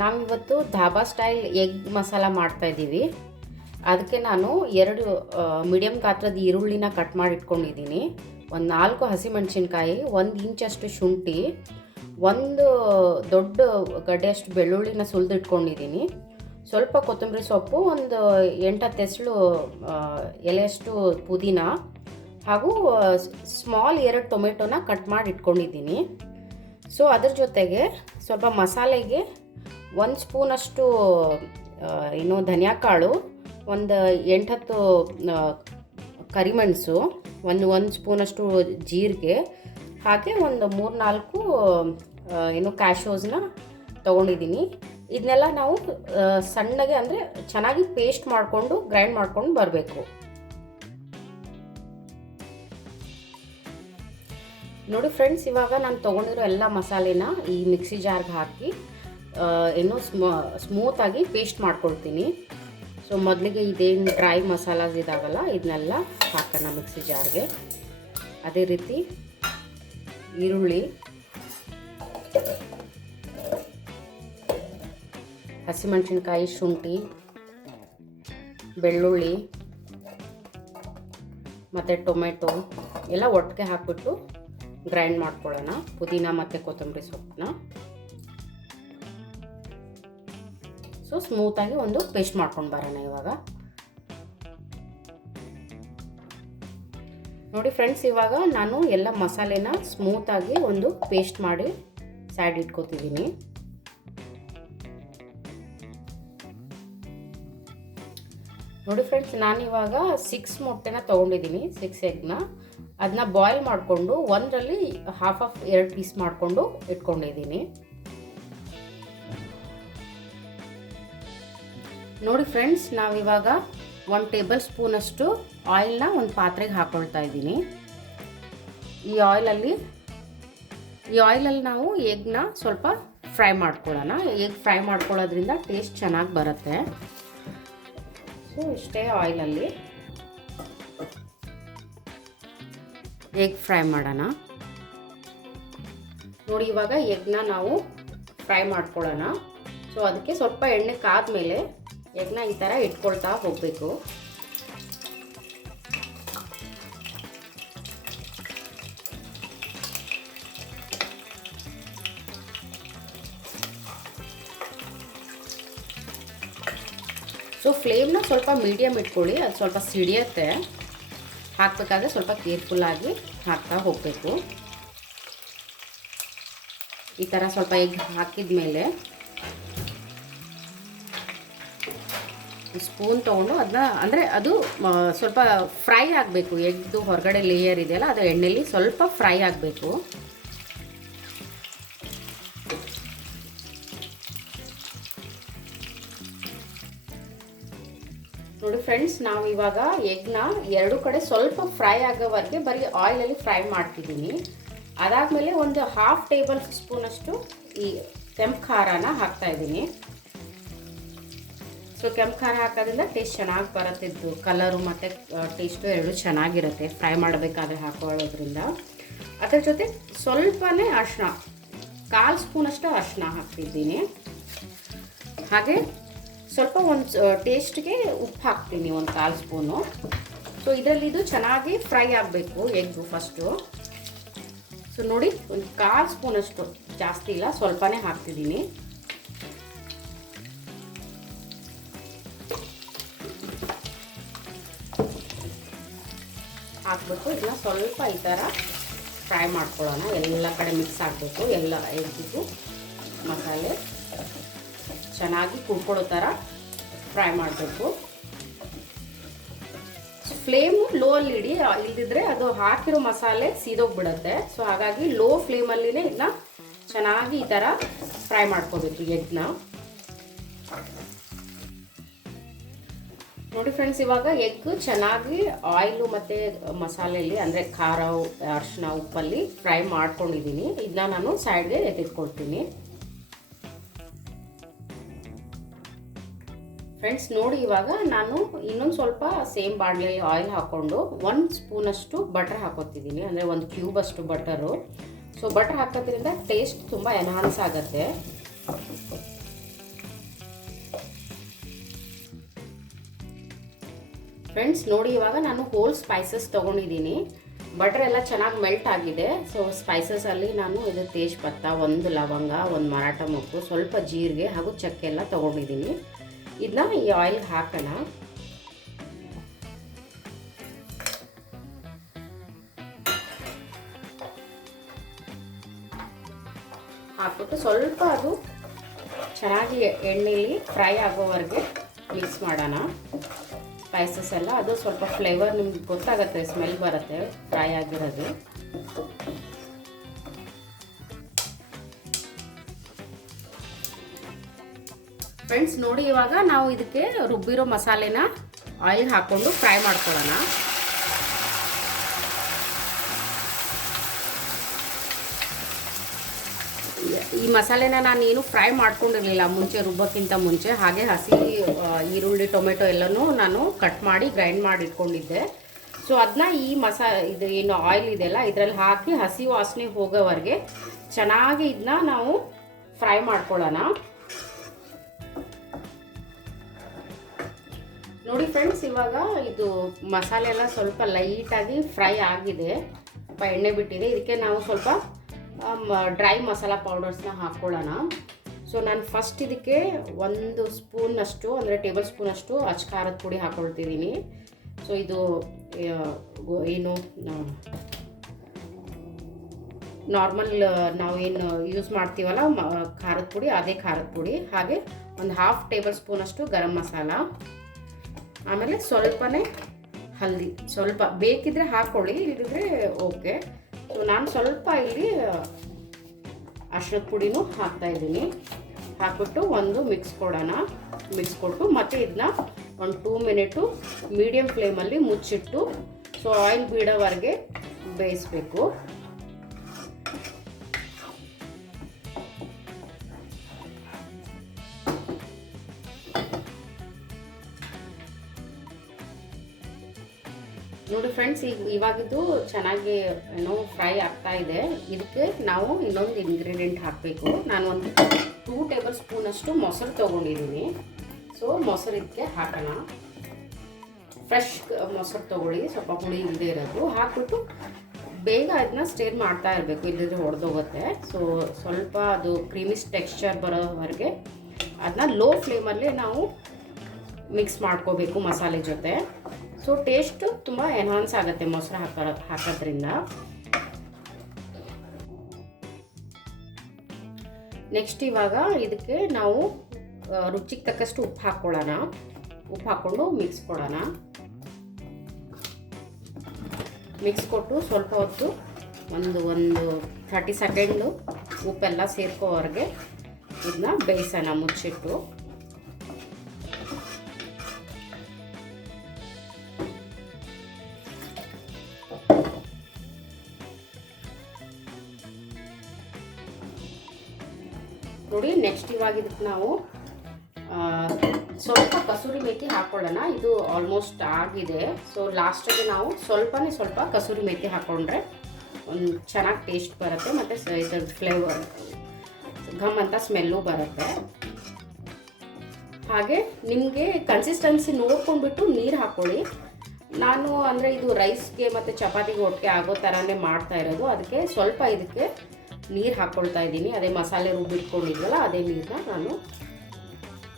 ನಾವಿವತ್ತು dhaba style egg masala ಮಾಡ್ತಾಯಿದ್ದೀವಿ. ಅದಕ್ಕೆ ನಾನು 2 ಮೀಡಿಯಮ್ ಗಾತ್ರದ ಈರುಳ್ಳಿನ ಕಟ್ ಮಾಡಿ ಇಟ್ಕೊಂಡಿದ್ದೀನಿ. ಒಂದು 4 ಹಸಿಮೆಣಸಿನ್ಕಾಯಿ, 1 ಇಂಚಷ್ಟು ಶುಂಠಿ, 1 ದೊಡ್ಡ ಗಡ್ಡೆಯಷ್ಟು ಬೆಳ್ಳುಳ್ಳಿನ ಸುಲಿದು ಇಟ್ಕೊಂಡಿದ್ದೀನಿ. ಸ್ವಲ್ಪ ಕೊತ್ತಂಬರಿ ಸೊಪ್ಪು, ಒಂದು 8-10 ಎಸಳು ಎಲೆಯಷ್ಟು ಪುದೀನ, ಹಾಗೂ ಸ್ಮಾಲ್ 2 ಟೊಮೆಟೊನ ಕಟ್ ಮಾಡಿ ಇಟ್ಕೊಂಡಿದ್ದೀನಿ. ಸೊ ಅದ್ರ ಜೊತೆಗೆ ಸ್ವಲ್ಪ ಮಸಾಲೆಗೆ 1 ಸ್ಪೂನಷ್ಟು ಧನಿಯಾ ಕಾಳು, ಒಂದು 8-10 ಕರಿಮೆಣಸು, ಒಂದು ಸ್ಪೂನಷ್ಟು ಜೀರಿಗೆ, ಹಾಗೆ ಒಂದು 3-4 ಕ್ಯಾಶೋಸ್ನ ತೊಗೊಂಡಿದ್ದೀನಿ. ಇದನ್ನೆಲ್ಲ ನಾವು ಸಣ್ಣಗೆ ಅಂದರೆ ಚೆನ್ನಾಗಿ ಪೇಸ್ಟ್ ಮಾಡಿಕೊಂಡು ಗ್ರೈಂಡ್ ಮಾಡ್ಕೊಂಡು ಬರಬೇಕು. ನೋಡಿ ಫ್ರೆಂಡ್ಸ್, ಇವಾಗ ನಾನು ತೊಗೊಂಡಿರೋ ಎಲ್ಲ ಮಸಾಲೆನ ಈ ಮಿಕ್ಸಿ ಜಾರ್ಗೆ ಹಾಕಿ ಸ್ಮೂತಾಗಿ ಪೇಸ್ಟ್ ಮಾಡ್ಕೊಳ್ತೀನಿ. ಸೊ ಮೊದಲಿಗೆ ಇದೇನು ಡ್ರೈ ಮಸಾಲಾಸ್ ಇದಾವಲ್ಲ ಇದನ್ನೆಲ್ಲ ಹಾಕೋಣ ಮಿಕ್ಸಿ ಜಾರ್ಗೆ. ಅದೇ ರೀತಿ ಈರುಳ್ಳಿ, ಹಸಿಮೆಣಸಿನ್ಕಾಯಿ, ಶುಂಠಿ, ಬೆಳ್ಳುಳ್ಳಿ ಮತ್ತು ಟೊಮೆಟೊ ಎಲ್ಲ ಒಟ್ಟಿಗೆ ಹಾಕ್ಬಿಟ್ಟು ಗ್ರೈಂಡ್ ಮಾಡ್ಕೊಳ್ಳೋಣ. ಪುದೀನ ಮತ್ತು ಕೊತ್ತಂಬರಿ ಸೊಪ್ಪನ್ನ ಸೊ ಸ್ಮೂತಾಗಿ ಒಂದು ಪೇಸ್ಟ್ ಮಾಡ್ಕೊಂಡು ಬರೋಣ ಇವಾಗ. ನೋಡಿ ಫ್ರೆಂಡ್ಸ್, ಇವಾಗ ನಾನು ಎಲ್ಲ ಮಸಾಲೆನ ಸ್ಮೂತಾಗಿ ಒಂದು ಪೇಸ್ಟ್ ಮಾಡಿ ಸೈಡ್ ಇಟ್ಕೊತಿದ್ದೀನಿ. ನೋಡಿ ಫ್ರೆಂಡ್ಸ್, ನಾನಿವಾಗ 6 ಮೊಟ್ಟೆನ ತೊಗೊಂಡಿದ್ದೀನಿ, 6 ಎಗ್ನ. ಅದನ್ನ ಬಾಯ್ಲ್ ಮಾಡಿಕೊಂಡು ಒಂದರಲ್ಲಿ ಹಾಫ್ 2 ಪೀಸ್ ಮಾಡಿಕೊಂಡು ಇಟ್ಕೊಂಡಿದ್ದೀನಿ. ನೋಡಿ ಫ್ರೆಂಡ್ಸ್, ನಾವಿವಾಗ 1 ಟೇಬಲ್ ಸ್ಪೂನಷ್ಟು ಆಯಿಲ್ನ ಒಂದು ಪಾತ್ರೆಗೆ ಹಾಕ್ಕೊಳ್ತಾ ಇದ್ದೀನಿ. ಈ ಆಯಿಲಲ್ಲಿ ನಾವು ಎಗ್ನ ಸ್ವಲ್ಪ ಫ್ರೈ ಮಾಡ್ಕೊಳ್ಳೋಣ. ಎಗ್ ಫ್ರೈ ಮಾಡ್ಕೊಳ್ಳೋದ್ರಿಂದ ಟೇಸ್ಟ್ ಚೆನ್ನಾಗಿ ಬರುತ್ತೆ. ಸೊ ಇಷ್ಟೇ ಆಯಿಲಲ್ಲಿ ಎಗ್ ಫ್ರೈ ಮಾಡೋಣ. ನೋಡಿ ಇವಾಗ ಎಗ್ನ ನಾವು ಫ್ರೈ ಮಾಡ್ಕೊಳ್ಳೋಣ. ಸೊ ಅದಕ್ಕೆ ಸ್ವಲ್ಪ ಎಣ್ಣೆ ಕಾದ್ಮೇಲೆ ಎಗ್ನ ಈ ಥರ ಇಟ್ಕೊಳ್ತಾ ಹೋಗಬೇಕು. ಸೊ ಫ್ಲೇಮ್ನ ಸ್ವಲ್ಪ ಮೀಡಿಯಮ್ ಇಟ್ಕೊಳ್ಳಿ, ಅದು ಸ್ವಲ್ಪ ಸಿಡಿಯುತ್ತೆ. ಹಾಕಬೇಕಾದ್ರೆ ಸ್ವಲ್ಪ ಕೇರ್ಫುಲ್ಲಾಗಿ ಹಾಕ್ತಾ ಹೋಗಬೇಕು. ಈ ಥರ ಸ್ವಲ್ಪ ಎಗ್ ಹಾಕಿದ ಮೇಲೆ ಸ್ಪೂನ್ ತೊಗೊಂಡು ಅದನ್ನ ಅಂದರೆ ಅದು ಸ್ವಲ್ಪ ಫ್ರೈ ಆಗಬೇಕು. ಎಗ್ದು ಹೊರಗಡೆ ಲೇಯರ್ ಇದೆಯಲ್ಲ ಅದು ಎಣ್ಣೆಲಿ ಸ್ವಲ್ಪ ಫ್ರೈ ಆಗಬೇಕು. ನೋಡಿ ಫ್ರೆಂಡ್ಸ್, ನಾವು ಇವಾಗ ಎಗ್ನ 2 ಕಡೆ ಸ್ವಲ್ಪ ಫ್ರೈ ಆಗೋವರೆಗೆ ಬರೀ ಆಯಿಲಲ್ಲಿ ಫ್ರೈ ಮಾಡ್ತಿದ್ದೀನಿ. ಅದಾದಮೇಲೆ ಒಂದು ಹಾಫ್ ಟೇಬಲ್ ಸ್ಪೂನಷ್ಟು ಈ ಕೆಂಪು ಖಾರನ ಹಾಕ್ತಾಯಿದ್ದೀನಿ. ಸೊ ಕೆಂಪು ಖಾರ ಹಾಕೋದ್ರಿಂದ ಟೇಸ್ಟ್ ಚೆನ್ನಾಗಿ ಬರುತ್ತಿದ್ದು, ಕಲರು ಮತ್ತು ಟೇಸ್ಟು 2 ಚೆನ್ನಾಗಿರುತ್ತೆ ಫ್ರೈ ಮಾಡಬೇಕಾದ್ರೆ ಹಾಕೊಳ್ಳೋದ್ರಿಂದ. ಅದರ ಜೊತೆ ಸ್ವಲ್ಪನೇ ಅರಿಶಿನ, 1/4 ಸ್ಪೂನಷ್ಟು ಅರಿಶಿನ ಹಾಕ್ತಿದ್ದೀನಿ. ಹಾಗೆ ಸ್ವಲ್ಪ ಒಂದು ಟೇಸ್ಟ್ಗೆ ಉಪ್ಪು ಹಾಕ್ತೀನಿ, 1/4 ಸ್ಪೂನು. ಸೊ ಇದರಲ್ಲಿ ಇದು ಚೆನ್ನಾಗಿ ಫ್ರೈ ಆಗಬೇಕು ಎಗ್ಗು ಫಸ್ಟು. ಸೊ ನೋಡಿ, ಒಂದು 1/4 ಸ್ಪೂನಷ್ಟು, ಜಾಸ್ತಿ ಇಲ್ಲ, ಸ್ವಲ್ಪನೇ ಹಾಕ್ತಿದ್ದೀನಿ. ಹಾಕ್ಬಿಟ್ಟು ಇದನ್ನ ಸ್ವಲ್ಪ ಈ ಥರ ಫ್ರೈ ಮಾಡ್ಕೊಳ್ಳೋಣ. ಎಲ್ಲ ಕಡೆ ಮಿಕ್ಸ್ ಆಗಬೇಕು, ಎಲ್ಲ ಎಗ್ಗಿಗೂ ಮಸಾಲೆ ಚೆನ್ನಾಗಿ ಕುಡ್ಕೊಳ್ಳೋ ಥರ ಫ್ರೈ ಮಾಡಬೇಕು. ಫ್ಲೇಮು ಲೋ ಅಲ್ಲಿ ಇಡಿ, ಇಲ್ದಿದ್ರೆ ಅದು ಹಾಕಿರೋ ಮಸಾಲೆ ಸೀದೋಗ್ಬಿಡುತ್ತೆ. ಸೊ ಹಾಗಾಗಿ ಲೋ ಫ್ಲೇಮಲ್ಲಿನೇ ಇದನ್ನ ಚೆನ್ನಾಗಿ ಈ ಥರ ಫ್ರೈ ಮಾಡ್ಕೋಬೇಕು ಎಗ್ನ. ನೋಡಿ ಫ್ರೆಂಡ್ಸ್, ಇವಾಗ ಎಗ್ ಚೆನ್ನಾಗಿ ಆಯಿಲು ಮತ್ತು ಮಸಾಲೆಯಲ್ಲಿ ಅಂದರೆ ಖಾರ, ಅರಿಶಿನ, ಉಪ್ಪಲ್ಲಿ ಫ್ರೈ ಮಾಡ್ಕೊಂಡಿದ್ದೀನಿ. ಇದನ್ನ ನಾನು ಸೈಡ್ಗೆ ಎತ್ತಿಟ್ಕೊಳ್ತೀನಿ. ಫ್ರೆಂಡ್ಸ್ ನೋಡಿ, ಇವಾಗ ನಾನು ಇನ್ನೊಂದು ಸ್ವಲ್ಪ ಸೇಮ್ ಬಾಣಲೆಯಲ್ಲಿ ಆಯಿಲ್ ಹಾಕ್ಕೊಂಡು 1 ಸ್ಪೂನಷ್ಟು ಬಟರ್ ಹಾಕೋತಿದ್ದೀನಿ, ಅಂದರೆ 1 ಕ್ಯೂಬಷ್ಟು ಬಟರು. ಸೊ ಬಟರ್ ಹಾಕೋದ್ರಿಂದ ಟೇಸ್ಟ್ ತುಂಬ ಎನ್ಹಾನ್ಸ್ ಆಗುತ್ತೆ. ಫ್ರೆಂಡ್ಸ್ ನೋಡಿ, ಇವಾಗ ನಾನು ಹೋಲ್ ಸ್ಪೈಸಸ್ ತೊಗೊಂಡಿದ್ದೀನಿ. ಬಟರ್ ಎಲ್ಲ ಚೆನ್ನಾಗಿ ಮೆಲ್ಟ್ ಆಗಿದೆ. ಸೊ ಸ್ಪೈಸಸಲ್ಲಿ ನಾನು ಇದು ತೇಜ್ಪತ್ತ, ಒಂದು ಲವಂಗ, ಒಂದು ಮರಾಠ ಮೊಗ್ಗು, ಸ್ವಲ್ಪ ಜೀರಿಗೆ ಹಾಗೂ ಚಕ್ಕೆ ಎಲ್ಲ ತೊಗೊಂಡಿದ್ದೀನಿ. ಇದನ್ನ ಈ ಆಯಿಲ್ಗೆ ಹಾಕೋಣ. ಹಾಕ್ಬಿಟ್ಟು ಸ್ವಲ್ಪ ಅದು ಚೆನ್ನಾಗಿ ಎಣ್ಣೆಯಲ್ಲಿ ಫ್ರೈ ಆಗೋವರೆಗೆ ಮಿಕ್ಸ್ ಮಾಡೋಣ. ಸ್ಪೈಸಸ್ ಎಲ್ಲ ಅದು ಸ್ವಲ್ಪ ಫ್ಲೇವರ್ ನಿಮ್ಗೆ ಗೊತ್ತಾಗುತ್ತೆ, ಸ್ಮೆಲ್ ಬರುತ್ತೆ ಫ್ರೈ ಆಗಿರೋದು. ಫ್ರೆಂಡ್ಸ್ ನೋಡಿ, ಇವಾಗ ನಾವು ಇದಕ್ಕೆ ರುಬ್ಬಿರೋ ಮಸಾಲೆನ ಆಯಿಲ್ ಹಾಕ್ಕೊಂಡು ಫ್ರೈ ಮಾಡ್ಕೊಳ್ಳೋಣ. ಈ ಮಸಾಲೆನ ನಾನೇನು ಫ್ರೈ ಮಾಡ್ಕೊಂಡಿರಲಿಲ್ಲ ಮುಂಚೆ, ರುಬ್ಬಕ್ಕಿಂತ ಮುಂಚೆ. ಹಾಗೆ ಹಸಿ ಈರುಳ್ಳಿ, ಟೊಮೆಟೊ ಎಲ್ಲನೂ ನಾನು ಕಟ್ ಮಾಡಿ ಗ್ರೈಂಡ್ ಮಾಡಿ ಇಟ್ಕೊಂಡಿದ್ದೆ. ಸೊ ಅದನ್ನ ಈ ಇದು ಏನು ಆಯಿಲ್ ಇದೆಯಲ್ಲ ಇದರಲ್ಲಿ ಹಾಕಿ ಹಸಿ ವಾಸನೆ ಹೋಗೋವರೆಗೆ ಚೆನ್ನಾಗಿ ಇದನ್ನ ನಾವು ಫ್ರೈ ಮಾಡ್ಕೊಳ್ಳೋಣ. ನೋಡಿ ಫ್ರೆಂಡ್ಸ್, ಇವಾಗ ಇದು ಮಸಾಲೆ ಎಲ್ಲ ಸ್ವಲ್ಪ ಲೈಟಾಗಿ ಫ್ರೈ ಆಗಿದೆ, ಸ್ವಲ್ಪ ಎಣ್ಣೆ ಬಿಟ್ಟಿದೆ. ಇದಕ್ಕೆ ನಾವು ಸ್ವಲ್ಪ ಡ್ರೈ ಮಸಾಲ ಪೌಡರ್ಸ್ನ ಹಾಕ್ಕೊಳ್ಳೋಣ. ಸೊ ನಾನು ಫಸ್ಟ್ ಇದಕ್ಕೆ 1 ಸ್ಪೂನಷ್ಟು ಅಂದರೆ ಟೇಬಲ್ ಸ್ಪೂನಷ್ಟು ಅಚ್ಚ ಖಾರದ ಪುಡಿ ಹಾಕ್ಕೊಳ್ತಿದ್ದೀನಿ. ಸೊ ಇದು ಏನು ನಾರ್ಮಲ್ ನಾವೇನು ಯೂಸ್ ಮಾಡ್ತೀವಲ್ಲ ಖಾರದ ಪುಡಿ, ಅದೇ ಖಾರದ ಪುಡಿ. ಹಾಗೆ ಒಂದು 1/2 ಟೇಬಲ್ ಸ್ಪೂನಷ್ಟು ಗರಂ ಮಸಾಲ, ಆಮೇಲೆ ಸ್ವಲ್ಪನೇ ಹಲ್ದಿ. ಸ್ವಲ್ಪ ಬೇಕಿದ್ರೆ ಹಾಕ್ಕೊಳ್ಳಿ, ಇಲ್ಲಿದ್ರೆ ಓಕೆ. ಸೊ ನಾನು ಸ್ವಲ್ಪ ಇಲ್ಲಿ ಅರಿಶಿಣದ ಪುಡಿನೂ ಹಾಕ್ತಾಯಿದ್ದೀನಿ. ಹಾಕ್ಬಿಟ್ಟು ಒಂದು ಮಿಕ್ಸ್ ಕೊಡೋಣ. ಮಿಕ್ಸ್ ಕೊಟ್ಟು ಮತ್ತು ಇದನ್ನ ಒಂದು 2 ಮಿನಿಟು ಮೀಡಿಯಮ್ ಫ್ಲೇಮಲ್ಲಿ ಮುಚ್ಚಿಟ್ಟು ಸೊ ಆಯಿಲ್ ಬಿಡೋವರೆಗೆ ಬೇಯಿಸಬೇಕು. ನೋಡಿ ಫ್ರೆಂಡ್ಸ್, ಇವಾಗಿದ್ದು ಚೆನ್ನಾಗಿ ಏನೋ ಫ್ರೈ ಆಗ್ತಾ ಇದೆ. ಇದಕ್ಕೆ ನಾವು ಇನ್ನೊಂದು ಇಂಗ್ರೀಡಿಯೆಂಟ್ ಹಾಕಬೇಕು. ನಾನು ಒಂದು 2 ಟೇಬಲ್ ಸ್ಪೂನಷ್ಟು ಮೊಸರು ತೊಗೊಂಡಿದ್ದೀನಿ. ಸೊ ಮೊಸರು ಇದಕ್ಕೆ ಹಾಕೋಣ. ಫ್ರೆಶ್ ಮೊಸರು ತೊಗೊಳ್ಳಿ, ಸ್ವಲ್ಪ ಹುಳಿ ಇಲ್ಲದೆ ಇರೋದು. ಹಾಕ್ಬಿಟ್ಟು ಬೇಗ ಅದನ್ನ ಸ್ಟೇರ್ ಮಾಡ್ತಾ ಇರಬೇಕು, ಇಲ್ಲದಿದ್ರೆ ಹೊಡೆದೋಗುತ್ತೆ. ಸೊ ಸ್ವಲ್ಪ ಅದು ಕ್ರೀಮಿಸ್ ಟೆಕ್ಸ್ಚರ್ ಬರೋವರೆಗೆ ಅದನ್ನ ಲೋ ಫ್ಲೇಮಲ್ಲಿ ನಾವು ಮಿಕ್ಸ್ ಮಾಡ್ಕೋಬೇಕು ಮಸಾಲೆ ಜೊತೆ. ಸೊ ಟೇಸ್ಟು ತುಂಬ ಎನ್ಹಾನ್ಸ್ ಆಗುತ್ತೆ ಮೊಸರು ಹಾಕೋದ್ರಿಂದ. ನೆಕ್ಸ್ಟ್ ಇವಾಗ ಇದಕ್ಕೆ ನಾವು ರುಚಿಗೆ ತಕ್ಕಷ್ಟು ಉಪ್ಪು ಹಾಕ್ಕೊಳ್ಳೋಣ. ಉಪ್ಪು ಹಾಕ್ಕೊಂಡು ಮಿಕ್ಸ್ ಕೊಡೋಣ. ಮಿಕ್ಸ್ ಕೊಟ್ಟು ಸ್ವಲ್ಪ ಹೊತ್ತು ಒಂದು 30 ಸೆಕೆಂಡು ಉಪ್ಪೆಲ್ಲ ಸೇರ್ಕೋವರೆಗೆ ಇದನ್ನ ಬೇಯಿಸೋಣ ಮುಚ್ಚಿಟ್ಟು. ನೋಡಿ ನೆಕ್ಸ್ಟ್ ಇವಾಗ ಇದಕ್ಕೆ ನಾವು ಸ್ವಲ್ಪ ಕಸೂರಿ ಮೇಥಿ ಹಾಕ್ಕೊಳ್ಳೋಣ. ಇದು ಆಲ್ಮೋಸ್ಟ್ ಆಗಿದೆ. ಸೊ ಲಾಸ್ಟಿಗೆ ನಾವು ಸ್ವಲ್ಪ ಕಸೂರಿ ಮೇಥಿ ಹಾಕ್ಕೊಂಡ್ರೆ ಒಂದು ಚೆನ್ನಾಗಿ ಟೇಸ್ಟ್ ಬರುತ್ತೆ, ಮತ್ತು ಇದ್ರ ಫ್ಲೇವರ್ ಘಮ್ ಅಂತ ಸ್ಮೆಲ್ಲು ಬರುತ್ತೆ. ಹಾಗೆ ನಿಮಗೆ ಕನ್ಸಿಸ್ಟೆನ್ಸಿ ನೋಡ್ಕೊಂಡ್ಬಿಟ್ಟು ನೀರು ಹಾಕ್ಕೊಳ್ಳಿ. ನಾನು ಅಂದರೆ ಇದು ರೈಸ್ಗೆ ಮತ್ತು ಚಪಾತಿಗೆ ಒಟ್ಟಿಗೆ ಆಗೋ ಥರನೇ ಮಾಡ್ತಾ ಇರೋದು. ಅದಕ್ಕೆ ಸ್ವಲ್ಪ ಇದಕ್ಕೆ ನೀರು ಹಾಕ್ಕೊಳ್ತಾ ಇದ್ದೀನಿ. ಅದೇ ಮಸಾಲೆ ರುಬ್ಬಿಟ್ಕೊಂಡಿದ್ವಲ್ಲ ಅದೇ ನೀರನ್ನ ನಾನು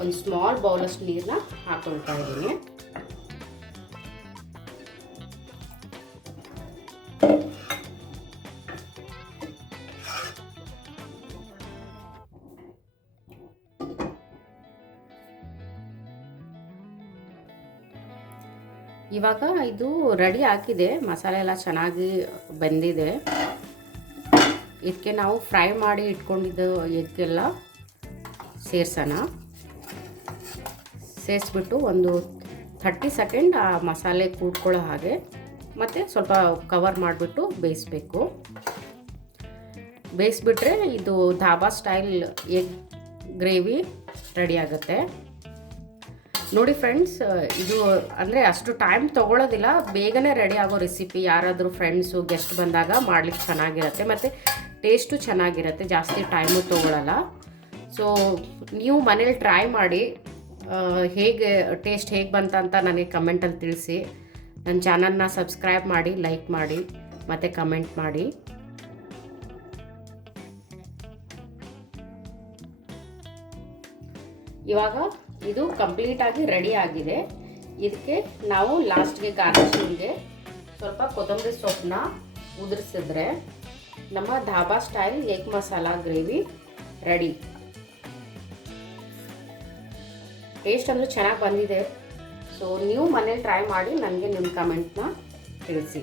ಒಂದು ಸ್ಮಾಲ್ ಬೌಲಷ್ಟು ನೀರನ್ನ ಹಾಕ್ಕೊಳ್ತಾ ಇದ್ದೀನಿ. ಇವಾಗ ಇದು ರೆಡಿ ಆಗಿದೆ, ಮಸಾಲೆ ಎಲ್ಲ ಚೆನ್ನಾಗಿ ಬೆಂದಿದೆ. ಇದಕ್ಕೆ ನಾವು ಫ್ರೈ ಮಾಡಿ ಇಟ್ಕೊಂಡಿದ್ದು ಇದಕ್ಕೆಲ್ಲ ಸೇರಿಸೋಣ. ಸೇರಿಸ್ಬಿಟ್ಟು ಒಂದು 30 ಸೆಕೆಂಡ್ ಆ ಮಸಾಲೆ ಕೂಡ್ಕೊಳ್ಳೋ ಹಾಗೆ ಮತ್ತು ಸ್ವಲ್ಪ ಕವರ್ ಮಾಡಿಬಿಟ್ಟು ಬೇಯಿಸಬೇಕು. ಬೇಯಿಸ್ಬಿಟ್ರೆ ಇದು dhaba style egg gravy ready ಆಗುತ್ತೆ. ನೋಡಿ ಫ್ರೆಂಡ್ಸ್, ಇದು ಅಂದರೆ ಅಷ್ಟು ಟೈಮ್ ತೊಗೊಳ್ಳೋದಿಲ್ಲ, ಬೇಗನೆ ರೆಡಿ ಆಗೋ ರೆಸಿಪಿ. ಯಾರಾದರೂ ಫ್ರೆಂಡ್ಸು ಗೆಸ್ಟ್ ಬಂದಾಗ ಮಾಡ್ಲಿಕ್ಕೆ ಚೆನ್ನಾಗಿರುತ್ತೆ, ಮತ್ತು ಟೇಸ್ಟು ಚೆನ್ನಾಗಿರುತ್ತೆ, ಜಾಸ್ತಿ ಟೈಮು ತೊಗೊಳ್ಳಲ್ಲ. ಸೊ ನೀವು ಮನೇಲಿ ಟ್ರೈ ಮಾಡಿ. ಹೇಗೆ ಟೇಸ್ಟ್ ಹೇಗೆ ಬಂತಂತ ನನಗೆ ಕಮೆಂಟಲ್ಲಿ ತಿಳಿಸಿ. ನನ್ನ ಚಾನಲ್ನ ಸಬ್ಸ್ಕ್ರೈಬ್ ಮಾಡಿ, ಲೈಕ್ ಮಾಡಿ ಮತ್ತು ಕಮೆಂಟ್ ಮಾಡಿ. ಇವಾಗ ಇದು ಕಂಪ್ಲೀಟಾಗಿ ರೆಡಿ ಆಗಿದೆ. ಇದಕ್ಕೆ ನಾವು ಲಾಸ್ಟ್ಗೆ ಗಾರ್ನಿಷಿಂಗ್ಗೆ ಸ್ವಲ್ಪ ಕೊತ್ತಂಬರಿ ಸೊಪ್ಪನ್ನ ಉದುರಿಸಿದ್ರೆ ನಮ್ಮ dhaba style egg masala gravy ready. Taste ಅಂದರೂ ಚೆನ್ನಾಗಿ ಬಂದಿದೆ. ಸೊ ನೀವು ಮನೇಲಿ ಟ್ರೈ ಮಾಡಿ ನನಗೆ ನಿಮ್ಮ ಕಮೆಂಟ್ನ ತಿಳಿಸಿ.